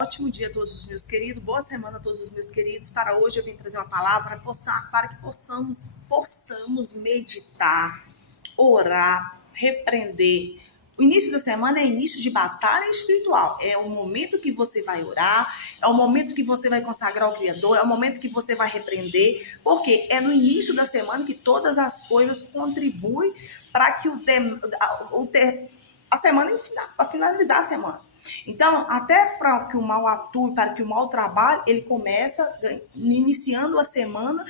Ótimo dia a todos os meus queridos, boa semana a todos os meus queridos. Para hoje eu vim trazer uma palavra para que possamos meditar, orar, repreender. O início da semana é início de batalha espiritual. É o momento que você vai orar, é o momento que você vai consagrar ao Criador, é o momento que você vai repreender, porque é no início da semana que todas as coisas contribuem para que a semana para finalizar a semana. Então, até para que o mal atue, para que o mal trabalhe, ele começa iniciando a semana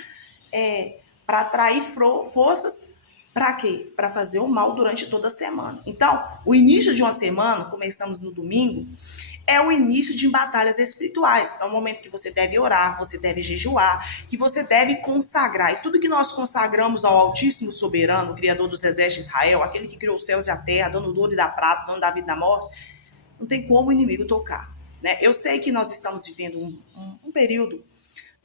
para atrair forças. Para quê? Para fazer o mal durante toda a semana. Então, o início de uma semana, começamos no domingo, é o início de batalhas espirituais. É o momento que você deve orar, você deve jejuar, que você deve consagrar. E tudo que nós consagramos ao Altíssimo Soberano, Criador dos Exércitos de Israel, aquele que criou os céus e a terra, dono do ouro e da prata, dono da vida e da morte, não tem como o inimigo tocar. Né? Eu sei que nós estamos vivendo um período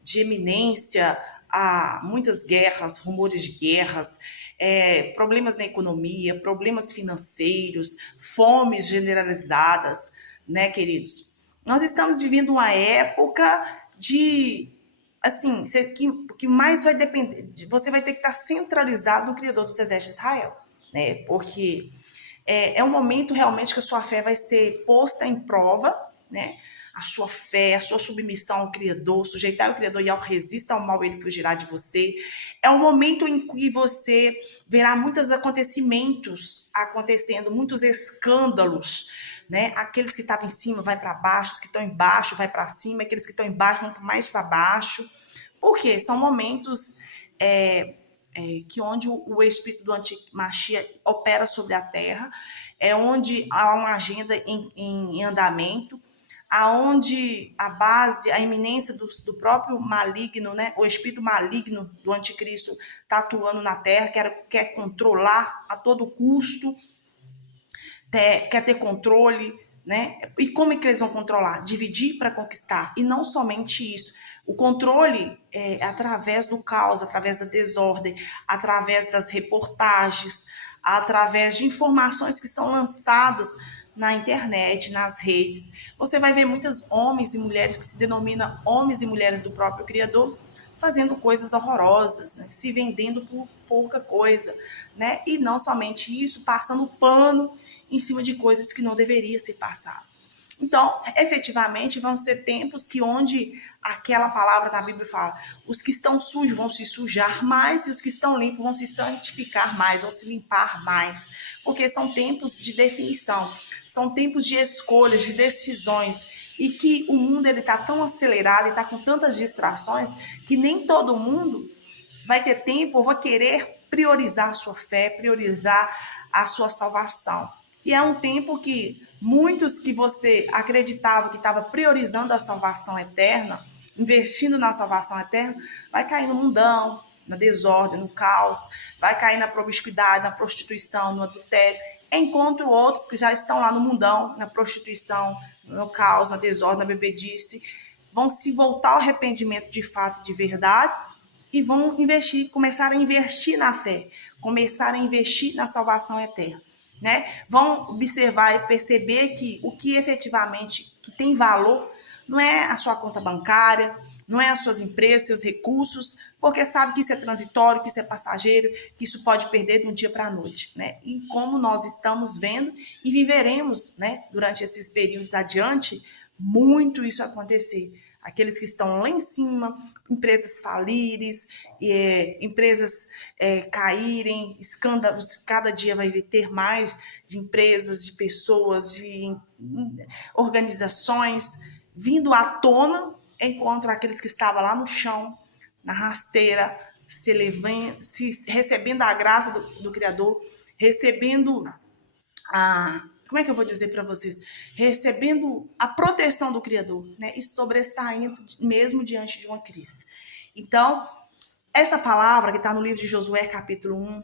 de eminência, há muitas guerras, rumores de guerras, problemas na economia, problemas financeiros, fomes generalizadas, né, queridos? Nós estamos vivendo uma época de, assim, que mais vai depender, você vai ter que estar centralizado no Criador dos Exércitos de Israel, né? Porque é um momento realmente que a sua fé vai ser posta em prova, né? A sua fé, a sua submissão ao Criador, sujeitar o Criador e ao resista ao mal, ele fugirá de você. É um momento em que você verá muitos acontecimentos acontecendo, muitos escândalos, né? Aqueles que estavam em cima vai para baixo, os que estão embaixo vai para cima, aqueles que estão embaixo vão mais para baixo. Por quê? São momentos que onde o espírito do antimachia opera sobre a terra, é onde há uma agenda em andamento, aonde a base, a iminência do próprio maligno, né, o espírito maligno do anticristo está atuando na terra, quer controlar a todo custo, quer ter controle, né? E como é que eles vão controlar? Dividir para conquistar. E não somente isso. O controle é através do caos, através da desordem, através das reportagens, através de informações que são lançadas na internet, nas redes. Você vai ver muitos homens e mulheres que se denominam homens e mulheres do próprio Criador fazendo coisas horrorosas, né? Se vendendo por pouca coisa, né? E não somente isso, passando pano em cima de coisas que não deveria ser passado. Então, efetivamente, vão ser tempos que onde aquela palavra na Bíblia fala, os que estão sujos vão se sujar mais e os que estão limpos vão se santificar mais, vão se limpar mais, porque são tempos de definição, são tempos de escolhas, de decisões, e que o mundo está tão acelerado e está com tantas distrações que nem todo mundo vai ter tempo ou vai querer priorizar a sua fé, priorizar a sua salvação. E é um tempo que muitos que você acreditava que estava priorizando a salvação eterna, investindo na salvação eterna, vai cair no mundão, na desordem, no caos, vai cair na promiscuidade, na prostituição, no adultério, enquanto outros que já estão lá no mundão, na prostituição, no caos, na desordem, na bebedice, vão se voltar ao arrependimento de fato e de verdade e vão começar a investir na fé, começar a investir na salvação eterna. Né? Vão observar e perceber que o que efetivamente que tem valor não é a sua conta bancária, não é as suas empresas, seus recursos, porque sabe que isso é transitório, que isso é passageiro, que isso pode perder de um dia para a noite. Né? E como nós estamos vendo e viveremos, né, durante esses períodos adiante, muito isso acontecer. Aqueles que estão lá em cima, empresas falirem, empresas caírem, escândalos, cada dia vai ter mais de empresas, de pessoas, de organizações vindo à tona, enquanto aqueles que estavam lá no chão, na rasteira, recebendo a graça do Criador, recebendo como é que eu vou dizer para vocês? Recebendo a proteção do Criador, né? E sobressaindo mesmo diante de uma crise. Então, essa palavra que está no livro de Josué, capítulo 1,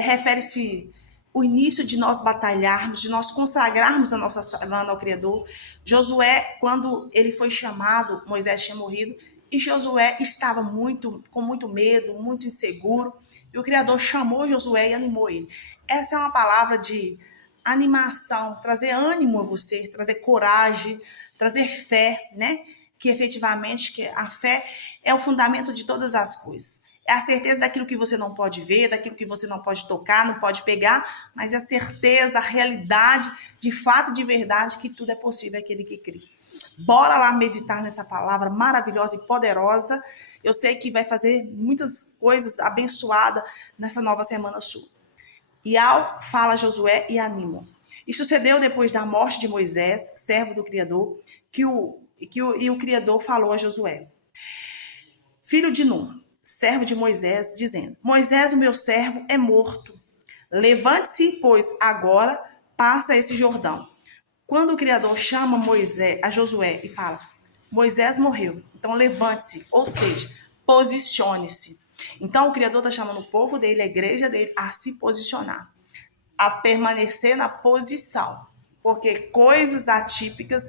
refere-se o início de nós batalharmos, de nós consagrarmos a nossa semana ao Criador. Josué, quando ele foi chamado, Moisés tinha morrido, e Josué estava com muito medo, muito inseguro, e o Criador chamou Josué e animou ele. Essa é uma palavra de animação, trazer ânimo a você, trazer coragem, trazer fé, né? Que efetivamente que a fé é o fundamento de todas as coisas. É a certeza daquilo que você não pode ver, daquilo que você não pode tocar, não pode pegar, mas é a certeza, a realidade, de fato, de verdade, que tudo é possível aquele que crê. Bora lá meditar nessa palavra maravilhosa e poderosa. Eu sei que vai fazer muitas coisas abençoadas nessa nova semana sua. E ao fala Josué e anima. E sucedeu depois da morte de Moisés, servo do Criador, que o Criador falou a Josué, filho de Nun, servo de Moisés, dizendo: Moisés, o meu servo, é morto. Levante-se, pois, agora passa esse Jordão. Quando o Criador chama a Josué e fala: Moisés morreu, então levante-se, ou seja, posicione-se. Então o Criador está chamando o povo dele, a igreja dele, a se posicionar, a permanecer na posição, porque coisas atípicas,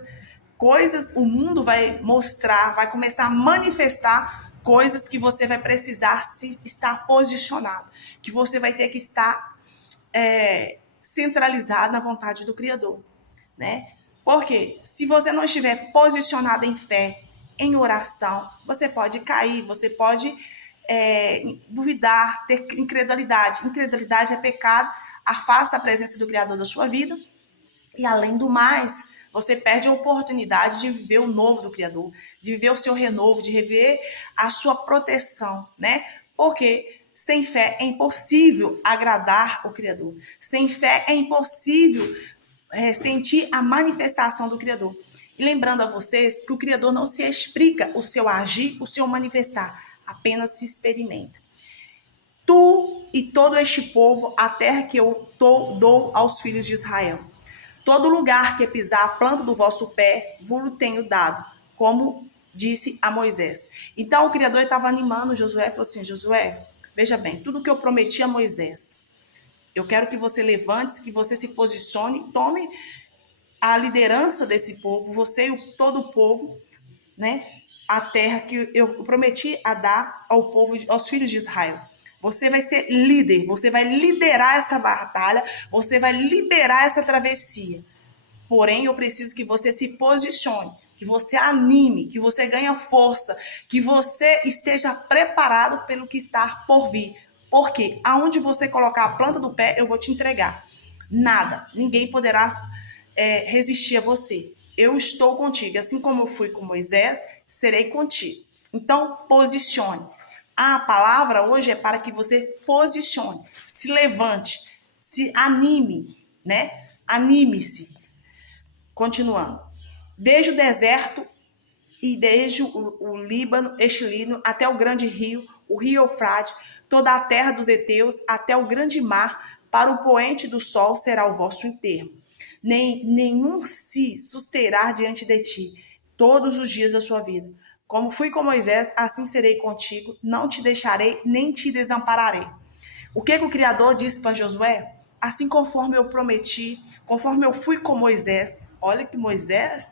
o mundo vai mostrar, vai começar a manifestar coisas que você vai precisar estar posicionado, que você vai ter que estar centralizado na vontade do Criador, né? Porque se você não estiver posicionado em fé, em oração, você pode cair, você pode duvidar, ter incredulidade. Incredulidade é pecado, afasta a presença do Criador da sua vida e, além do mais, você perde a oportunidade de viver o novo do Criador, de viver o seu renovo, de rever a sua proteção, né? Porque sem fé é impossível agradar o Criador. Sem fé é impossível sentir a manifestação do Criador. E lembrando a vocês que o Criador não se explica o seu agir, o seu manifestar, apenas se experimenta. Tu e todo este povo, a terra que eu dou aos filhos de Israel. Todo lugar que pisar a planta do vosso pé, vos tenho dado, como disse a Moisés. Então o Criador estava animando Josué e falou assim: Josué, veja bem, tudo que eu prometi a Moisés, eu quero que você levante, que você se posicione, tome a liderança desse povo, você e todo o povo, né? A terra que eu prometi a dar ao povo, aos filhos de Israel. Você vai ser líder, você vai liderar essa batalha, você vai liberar essa travessia. Porém, eu preciso que você se posicione, que você anime, que você ganhe força, que você esteja preparado pelo que está por vir. Porque aonde você colocar a planta do pé, eu vou te entregar. Nada, ninguém poderá resistir a você. Eu estou contigo, assim como eu fui com Moisés, serei contigo. Então, posicione. A palavra hoje é para que você posicione, se levante, se anime, né? Anime-se. Continuando. Desde o deserto e desde o Líbano, Estilino, até o grande rio, o rio Eufrate, toda a terra dos heteus, até o grande mar, para o poente do sol será o vosso enterro. Nenhum se susterá diante de ti todos os dias da sua vida. Como fui com Moisés, assim serei contigo, não te deixarei, nem te desampararei. O que o Criador disse para Josué? Assim conforme eu prometi, conforme eu fui com Moisés. Olha que Moisés,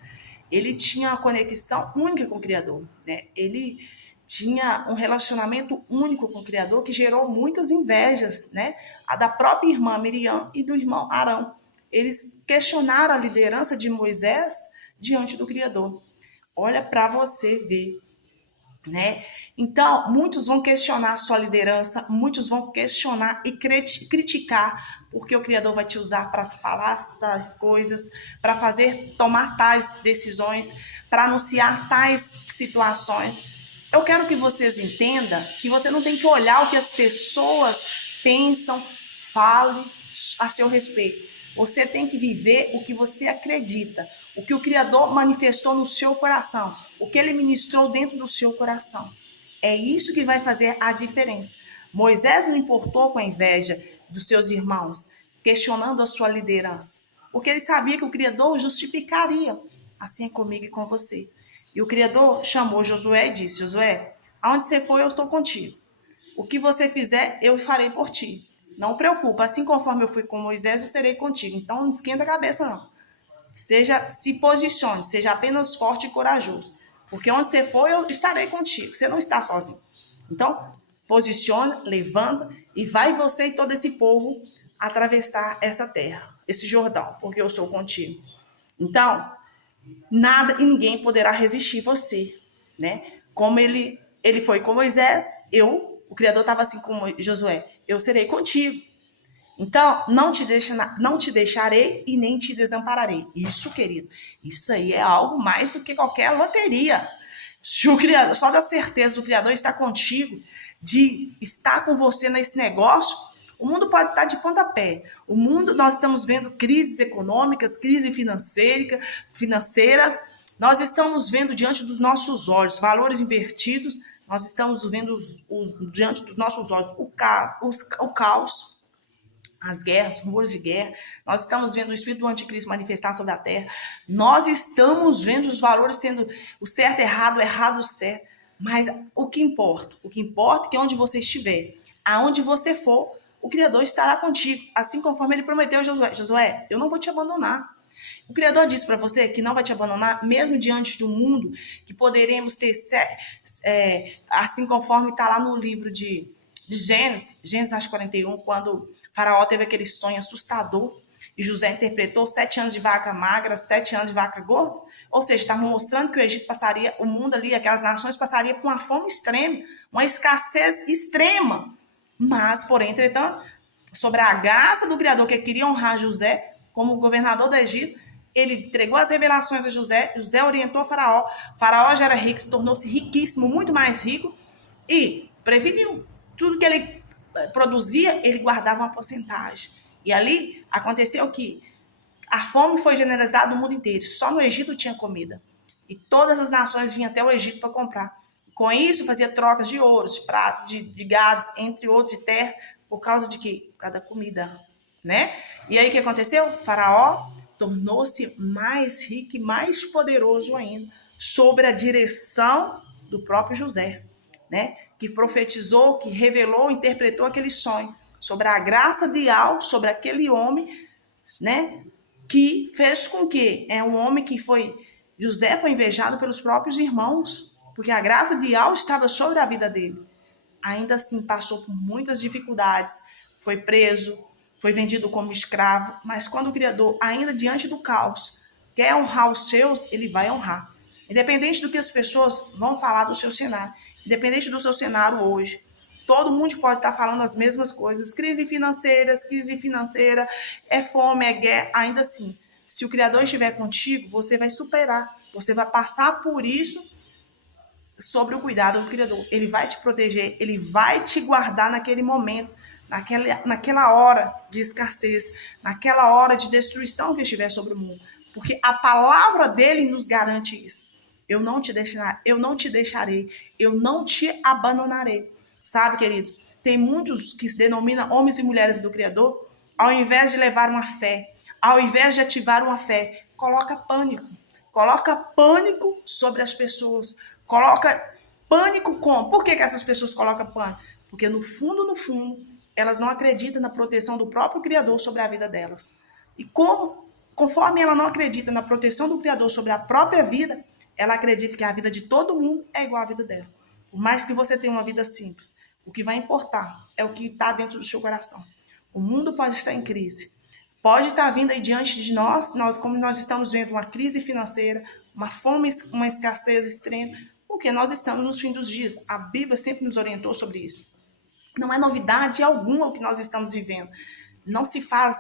ele tinha uma conexão única com o Criador, né? Ele tinha um relacionamento único com o Criador que gerou muitas invejas, né? A da própria irmã Miriam e do irmão Arão. Eles questionaram a liderança de Moisés diante do Criador. Olha para você ver, né? Então, muitos vão questionar a sua liderança, muitos vão questionar e criticar, porque o Criador vai te usar para falar tais coisas, para tomar tais decisões, para anunciar tais situações. Eu quero que vocês entendam que você não tem que olhar o que as pessoas pensam, falam a seu respeito. Você tem que viver o que você acredita, o que o Criador manifestou no seu coração, o que ele ministrou dentro do seu coração. É isso que vai fazer a diferença. Moisés não importou com a inveja dos seus irmãos, questionando a sua liderança, porque ele sabia que o Criador justificaria, assim comigo e com você. E o Criador chamou Josué e disse: Josué, aonde você for, eu estou contigo. O que você fizer, eu farei por ti. Não preocupa, assim conforme eu fui com Moisés, eu serei contigo. Então não esquenta a cabeça, não. Se posicione, seja apenas forte e corajoso. Porque onde você for, eu estarei contigo. Você não está sozinho. Então, posiciona, levanta e vai você e todo esse povo atravessar essa terra, esse Jordão, porque eu sou contigo. Então, Nada e ninguém poderá resistir você, né? Como ele foi com Moisés, o Criador estava assim com Josué, eu serei contigo. Então, não te deixarei e nem te desampararei. Isso, querido, isso aí é algo mais do que qualquer loteria. Se o Criador, só da certeza do Criador estar contigo, de estar com você nesse negócio, o mundo pode estar de pontapé. O mundo, nós estamos vendo crises econômicas, crise financeira. Nós estamos vendo diante dos nossos olhos valores invertidos. Nós estamos vendo diante dos nossos olhos o caos, as guerras, rumores de guerra. Nós estamos vendo o espírito do anticristo manifestar sobre a terra. Nós estamos vendo os valores sendo o certo errado, o errado certo. Mas o que importa? O que importa é que onde você estiver, aonde você for, o Criador estará contigo. Assim conforme ele prometeu a Josué. Josué, eu não vou te abandonar. O Criador disse para você que não vai te abandonar, mesmo diante do mundo, que poderemos ter, assim conforme está lá no livro de Gênesis, acho 41, quando Faraó teve aquele sonho assustador e José interpretou 7 anos de vaca magra, 7 anos de vaca gorda. Ou seja, está mostrando que o Egito passaria, o mundo ali, aquelas nações passariam por uma fome extrema, uma escassez extrema. Mas, porém, entretanto, sobre a graça do Criador que queria honrar José como governador do Egito, ele entregou as revelações a José, José orientou Faraó, Faraó já era rico, se tornou-se riquíssimo, muito mais rico, e preveniu. Tudo que ele produzia, ele guardava uma porcentagem. E ali aconteceu que a fome foi generalizada no mundo inteiro. Só no Egito tinha comida. E todas as nações vinham até o Egito para comprar. Com isso, fazia trocas de ouros, de gados, entre outros, de terra, por causa de quê? Por causa da comida, né? E aí o que aconteceu? Faraó tornou-se mais rico e mais poderoso ainda, sob a direção do próprio José, né? Que profetizou, que revelou, interpretou aquele sonho sobre a graça de Al, sobre aquele homem, né? Que fez com que um homem que José foi invejado pelos próprios irmãos, porque a graça de Al estava sobre a vida dele. Ainda assim passou por muitas dificuldades, foi preso, foi vendido como escravo, mas quando o Criador, ainda diante do caos, quer honrar os seus, ele vai honrar. Independente do que as pessoas vão falar do seu cenário, independente do seu cenário hoje, todo mundo pode estar falando as mesmas coisas. Crise financeira, é fome, é guerra. Ainda assim, se o Criador estiver contigo, você vai superar. Você vai passar por isso sobre o cuidado do Criador. Ele vai te proteger, ele vai te guardar naquele momento, naquela hora de escassez, naquela hora de destruição que estiver sobre o mundo. Porque a palavra dele nos garante isso. Eu não te deixarei, eu não te abandonarei. Sabe, querido? Tem muitos que se denominam homens e mulheres do Criador, ao invés de levar uma fé, ao invés de ativar uma fé, coloca pânico sobre as pessoas, coloca pânico como? Por que essas pessoas colocam pânico? Porque no fundo, elas não acreditam na proteção do próprio Criador sobre a vida delas. E conforme ela não acredita na proteção do Criador sobre a própria vida, ela acredita que a vida de todo mundo é igual à vida dela. Por mais que você tenha uma vida simples, o que vai importar é o que está dentro do seu coração. O mundo pode estar em crise, pode estar vindo aí diante de nós, como nós estamos vendo uma crise financeira, uma fome, uma escassez extrema, porque nós estamos nos fins dos dias. A Bíblia sempre nos orientou sobre isso. Não é novidade alguma o que nós estamos vivendo. Não se faz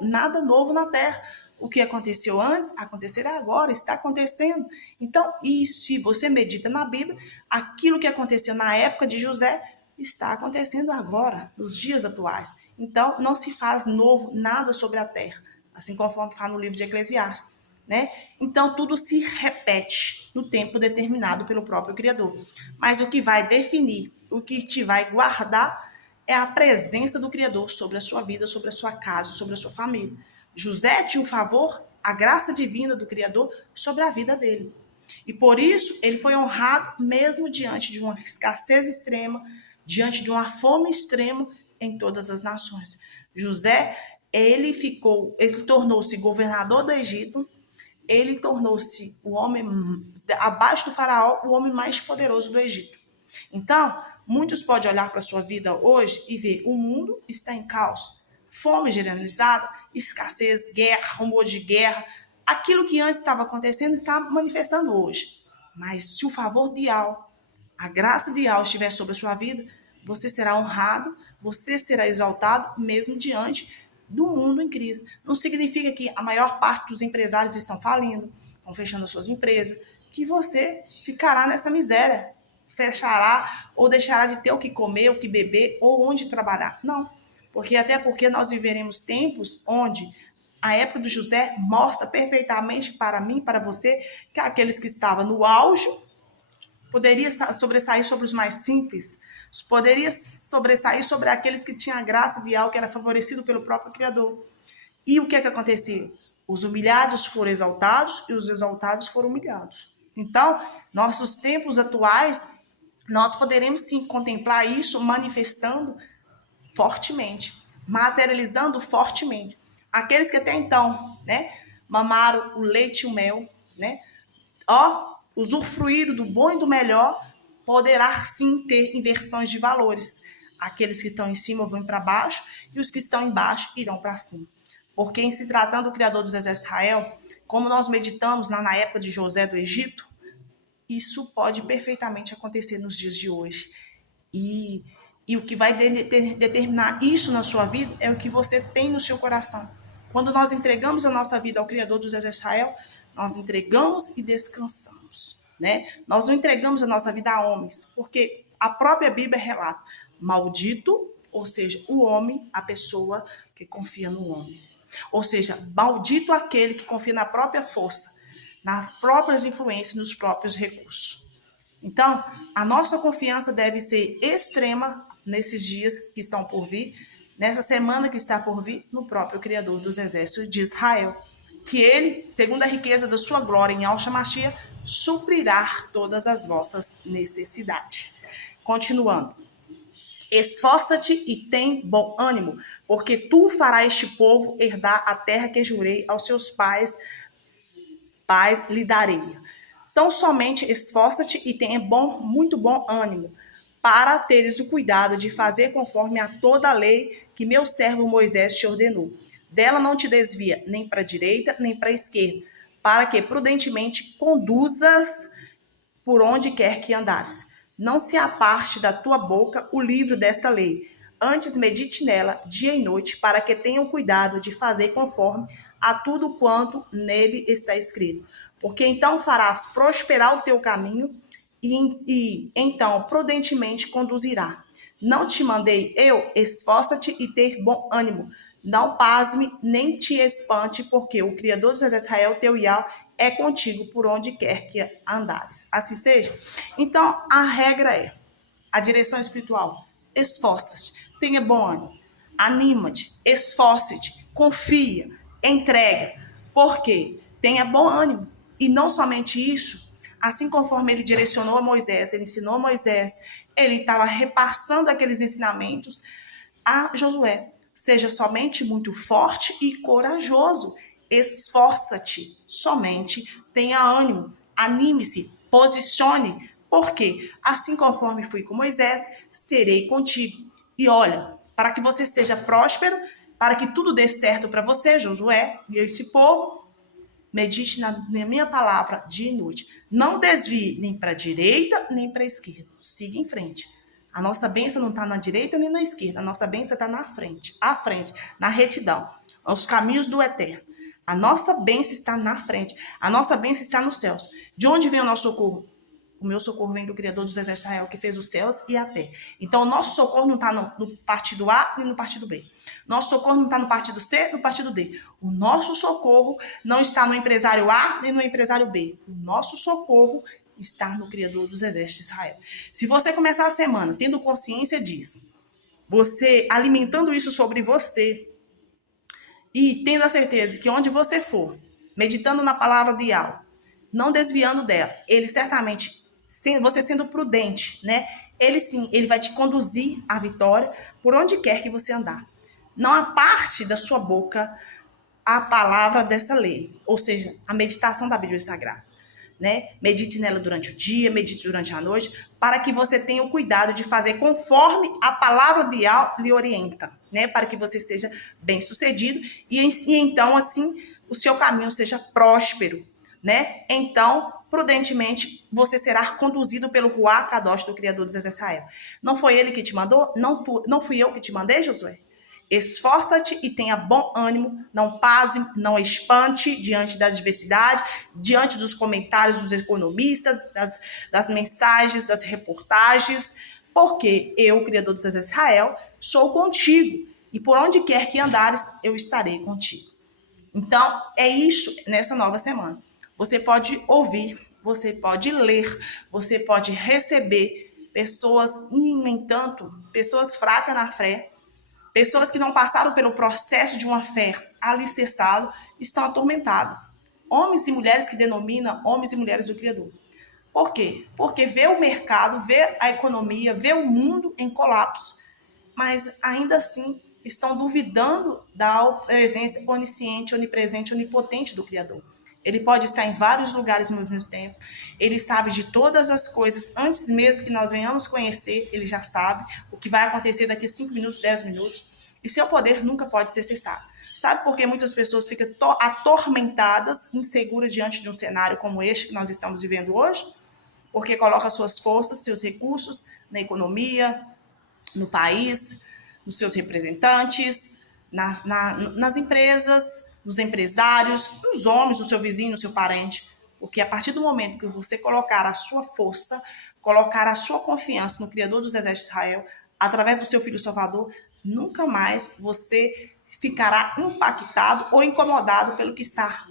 nada novo na terra. O que aconteceu antes, acontecerá agora, está acontecendo. Então, e se você medita na Bíblia, aquilo que aconteceu na época de José está acontecendo agora, nos dias atuais. Então, não se faz novo nada sobre a terra, assim conforme está no livro de Eclesiastes, né? Então, tudo se repete no tempo determinado pelo próprio Criador. Mas o que vai definir, o que te vai guardar, é a presença do Criador sobre a sua vida, sobre a sua casa, sobre a sua família. José tinha um favor, a graça divina do Criador sobre a vida dele. E por isso ele foi honrado mesmo diante de uma escassez extrema, diante de uma fome extrema em todas as nações. José, ele tornou-se governador do Egito, ele tornou-se o homem, abaixo do faraó, o homem mais poderoso do Egito. Então, muitos podem olhar para a sua vida hoje e ver o mundo está em caos. Fome generalizada, escassez, guerra, rumor de guerra, Aquilo que antes estava acontecendo está manifestando hoje. Mas se o favor de Yahweh, a graça de Yahweh estiver sobre a sua vida, você será honrado, você será exaltado, mesmo diante do mundo em crise. Não significa que a maior parte dos empresários estão falindo, estão fechando as suas empresas, que você ficará nessa miséria, fechará ou deixará de ter o que comer, o que beber ou onde trabalhar. Não, até porque nós viveremos tempos onde a época do José mostra perfeitamente para mim, para você, que aqueles que estavam no auge poderia sobressair sobre os mais simples, poderia sobressair sobre aqueles que tinham a graça de algo que era favorecido pelo próprio Criador. E o que acontecia? Os humilhados foram exaltados e os exaltados foram humilhados. Então, nossos tempos atuais, nós poderemos sim contemplar isso manifestando fortemente, materializando fortemente. Aqueles que até então, né, mamaram o leite e o mel, né, usufruíram do bom e do melhor, poderá sim ter inversões de valores. Aqueles que estão em cima vão para baixo e os que estão embaixo irão para cima. Porque em se tratando do Criador dos Exércitos de Israel, como nós meditamos na época de José do Egito, isso pode perfeitamente acontecer nos dias de hoje. E o que vai determinar isso na sua vida é o que você tem no seu coração. Quando nós entregamos a nossa vida ao Criador dos Exércitos de Israel, nós entregamos e descansamos, né? Nós não entregamos a nossa vida a homens, porque a própria Bíblia relata, maldito, ou seja, o homem, a pessoa que confia no homem. Ou seja, maldito aquele que confia na própria força, nas próprias influências, nos próprios recursos. Então, a nossa confiança deve ser extrema nesses dias que estão por vir, nessa semana que está por vir, no próprio Criador dos Exércitos de Israel. Que ele, segundo a riqueza da sua glória em Yahshua Mashiach, suprirá todas as vossas necessidades. Continuando. Esforça-te e tem bom ânimo, porque tu farás este povo herdar a terra que jurei aos seus pais lhe darei. Então, somente esforça-te e tenha muito bom ânimo, para teres o cuidado de fazer conforme a toda a lei que meu servo Moisés te ordenou. Dela não te desvia nem para a direita, nem para a esquerda, para que prudentemente conduzas por onde quer que andares. Não se aparte da tua boca o livro desta lei. Antes medite nela dia e noite, para que tenham cuidado de fazer conforme a tudo quanto nele está escrito. Porque então farás prosperar o teu caminho e então prudentemente conduzirá. Não te mandei eu? Esforça-te e ter bom ânimo. Não pasme, nem te espante, porque o Criador dos Exércitos de Israel, teu Yahweh, é contigo por onde quer que andares. Assim seja? Então, a regra é a direção espiritual. Esforça-te, tenha bom ânimo, anima-te, esforce-te, confia, entrega. Por quê? Tenha bom ânimo. E não somente isso, assim conforme ele direcionou a Moisés, ele ensinou a Moisés, ele estava repassando aqueles ensinamentos a Josué. Seja somente muito forte e corajoso. Esforça-te somente, tenha ânimo, anime-se, posicione. Porque assim conforme fui com Moisés, serei contigo. E olha, para que você seja próspero, para que tudo dê certo para você, Josué, e esse povo, medite na minha palavra dia e noite. Não desvie nem para a direita, nem para a esquerda. Siga em frente. A nossa bênção não está na direita nem na esquerda. A nossa bênção está na frente, à frente, na retidão, aos caminhos do eterno. A nossa bênção está na frente. A nossa bênção está nos céus. De onde vem o nosso socorro? O meu socorro vem do Criador dos Exércitos de Israel, que fez os céus e a terra. Então, o nosso socorro não está no partido A nem no partido B. Nosso socorro não está no partido C, no partido D. O nosso socorro não está no empresário A nem no empresário B. O nosso socorro está no Criador dos Exércitos de Israel. Se você começar a semana tendo consciência disso, você alimentando isso sobre você e tendo a certeza que onde você for, meditando na palavra de Yahweh, não desviando dela, ele certamente, você sendo prudente, né? Ele vai te conduzir à vitória por onde quer que você andar. Não aparte da sua boca a palavra dessa lei, ou seja, a meditação da Bíblia Sagrada. Né? Medite nela durante o dia, medite durante a noite, para que você tenha o cuidado de fazer conforme a palavra de Yahweh lhe orienta, né? Para que você seja bem-sucedido e então, assim, o seu caminho seja próspero, né? Então, prudentemente, você será conduzido pelo Ruach Kadosh do Criador dos Exércitos de Israel. Não foi ele que te mandou? Não fui eu que te mandei, Josué? Esforça-te e tenha bom ânimo, não pase, não espante diante da adversidade, diante dos comentários dos economistas, das mensagens, das reportagens, porque eu, Criador dos Exércitos de Israel, sou contigo, e por onde quer que andares, eu estarei contigo. Então, é isso nessa nova semana. Você pode ouvir, você pode ler, você pode receber pessoas, no entanto, pessoas fracas na fé, pessoas que não passaram pelo processo de uma fé alicerçada, estão atormentadas. Homens e mulheres que denominam homens e mulheres do Criador. Por quê? Porque vê o mercado, vê a economia, vê o mundo em colapso, mas ainda assim estão duvidando da presença onisciente, onipresente, onipotente do Criador. Ele pode estar em vários lugares ao mesmo tempo. Ele sabe de todas as coisas. Antes mesmo que nós venhamos conhecer, ele já sabe o que vai acontecer daqui a 5 minutos, 10 minutos. E seu poder nunca pode ser cessado. Sabe por que muitas pessoas ficam atormentadas, inseguras diante de um cenário como este que nós estamos vivendo hoje? Porque coloca suas forças, seus recursos na economia, no país, nos seus representantes, nas empresas, nos empresários, nos homens, no seu vizinho, no seu parente. Porque a partir do momento que você colocar a sua força, colocar a sua confiança no Criador dos Exércitos de Israel, através do seu Filho Salvador, nunca mais você ficará impactado ou incomodado pelo que está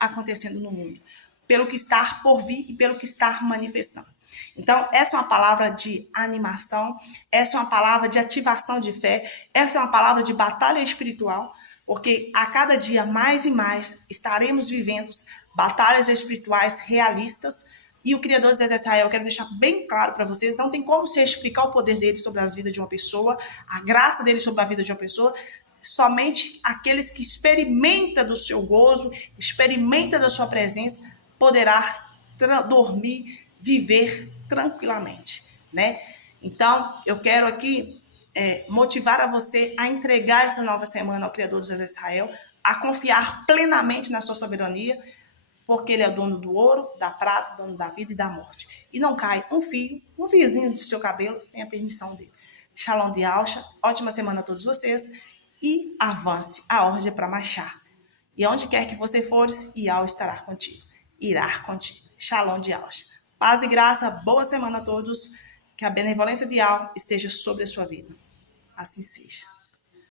acontecendo no mundo, pelo que está por vir e pelo que está manifestando. Então, essa é uma palavra de animação, essa é uma palavra de ativação de fé, essa é uma palavra de batalha espiritual, porque a cada dia mais e mais estaremos vivendo batalhas espirituais realistas, e o Criador dos Exércitos de Israel, eu quero deixar bem claro para vocês, não tem como você explicar o poder dele sobre as vidas de uma pessoa, a graça dele sobre a vida de uma pessoa, somente aqueles que experimentam do seu gozo, experimentam da sua presença, poderá dormir, viver tranquilamente, né? Então, eu quero aqui motivar a você a entregar essa nova semana ao Criador dos Exércitos de Israel, a confiar plenamente na sua soberania, porque ele é o dono do ouro, da prata, dono da vida e da morte. E não cai um fio, um fiozinho do seu cabelo sem a permissão dele. Shalom de Alcha, ótima semana a todos vocês e avance, a ordem é para marchar. E onde quer que você fores, Ial estará contigo, irá contigo. Shalom de Alcha. Paz e graça, boa semana a todos, que a benevolência de Ial esteja sobre a sua vida. Assim seja.